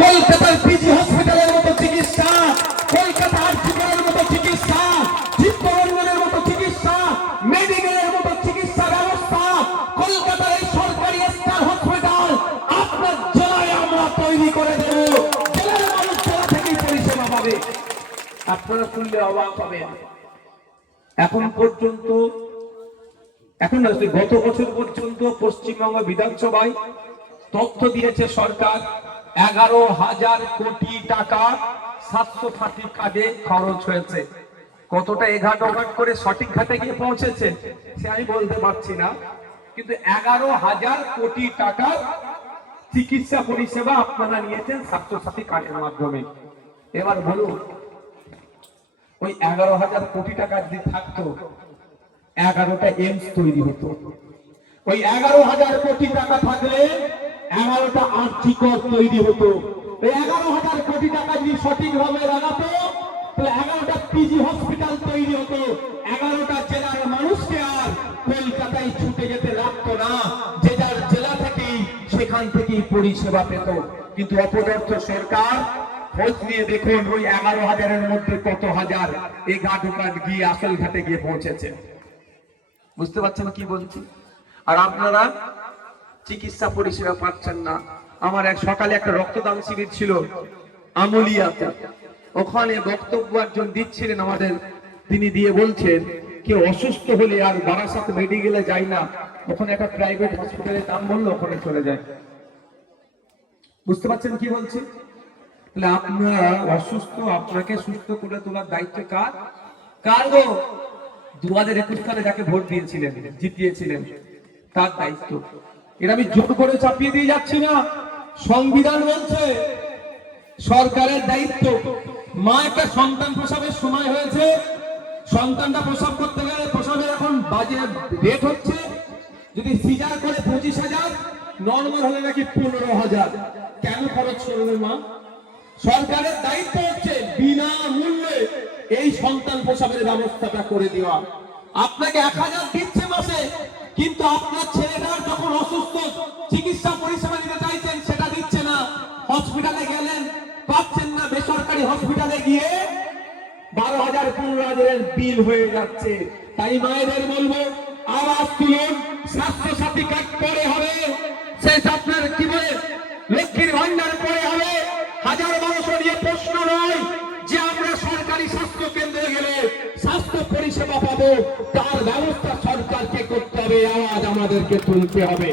কলকাতার পিজি হসপিটালের মতো চিকিৎসা, কলকাতা আরজিকরের মতো চিকিৎসা, চিত্তরঞ্জনের মতো চিকিৎসা, মেডিকেলের মতো চিকিৎসা ব্যবস্থা, কলকাতার এই সরকারি স্টার হসপিটাল আপনার জেলায় আমরা তৈরি করে দেব। জেলার মানুষ জেলা থেকেই পরিষেবা পাবে। আপনারা শুনলে অবাক হবেন। এখন পর্যন্ত গত বছর পর্যন্ত পশ্চিমবঙ্গ বিধানসভায় তথ্য দিয়েছে সরকার 11,000 কোটি টাকা স্বাস্থ্য সাথী কাজে খরচ হয়েছে। কতটা এঘাট ওঘাট করে সঠিক ঘাটে গিয়ে পৌঁছেছে সে আমি বলতে পারছি না, কিন্তু 11,000 কোটি টাকার চিকিৎসা পরিষেবা আপনারা নিয়েছেন স্বাস্থ্য সাথী কার্ডের মাধ্যমে। এবার বলুন, ওই 11,000 কোটি টাকা যদি থাকতো 11টা এইমস তৈরি হতো। ওই 11,000 কোটি টাকা থাকলে 11টা আর্থিকর তৈরি হতো। ওই 11,000 কোটি টাকা যদি সঠিকভাবে লাগাতো তাহলে 11টা পিজি হসপিটাল তৈরি হতো। 11টা জেলার মানুষকে আর কলকাতায় ছুটে যেতে লাগতো না, যে যার জেলা থেকেই সেখান থেকেই পরিষেবা পেত। কিন্তু অপদার্থ সরকার খোঁজ নিয়ে দেখুন ওই 11,000-এর মধ্যে কত হাজার এই ঘাট ওঘাট গিয়ে আসল ঘাটে গিয়ে পৌঁছেছে। বুঝতে পারছেন কি বলছি? আর আপনারা চিকিৎসা পরিষেবা পাচ্ছেন না। আমার সকালে একটা রক্তদান শিবির ছিল আমলিয়াতে, ওখানে বক্তব্য একজন দিচ্ছিলেন আমাদের, তিনি দিয়ে বলছেন কেউ অসুস্থ হলে আর বারাসাত মেডিকেলে যায় না, ওখানে একটা প্রাইভেট হসপিটালের নাম বললো ওখানে চলে যায়। বুঝতে পারছেন কি বলছি? তাহলে আপনারা অসুস্থ, আপনাকে সুস্থ করে তোলার দায়িত্ব কার? কার গো? 2021 সালে যাকে ভোট দিয়েছিলেন, জিতিয়েছিলেন, তার দায়িত্ব। এটা আমি জোর করে চাপিয়ে দিয়ে যাচ্ছি না, সংবিধান বলছে সরকারের দায়িত্ব। মা একটা সন্তান প্রসবের সময় হয়েছে, সন্তানটা প্রসব করতে গেলে প্রসবের এখন বাজে রেট হচ্ছে, যদি সিজার করে 25,000, নর্মাল হলে নাকি 15,000। কেন খরচ করবে মা? সরকারের দায়িত্ব হচ্ছে বিনামূল্যে এই সন্তান প্রসবের ব্যবস্থাটা করে দেওয়া। আপনাকে 1,000 দিচ্ছে মাসে, কিন্তু আপনার ছেলেটার যখন অসুস্থ চিকিৎসা পরিষেবা নিতে চাইছেন সেটা দিচ্ছে না। হসপিটালে গেলেন পাচ্ছেন না, বেসরকারি হসপিটালে গিয়ে 12,000 15,000 বিল হয়ে যাচ্ছে। তাই মায়েদের বলবো, আওয়াজ তুলুন, স্বাস্থ্য সাথী কার্ড পরে হবে, সেই আপনার কি বলে লক্ষ্মীর ভান্ডার পরে হবে। 1,000-1,200 নিয়ে প্রশ্ন নয় যে আমরা সরকারি স্বাস্থ্য কেন্দ্রে গেলে স্বাস্থ্য পরিষেবা পাবো, তার ব্যবস্থা সরকারকে করতে হবে, আওয়াজ আমাদেরকে তুলতে হবে।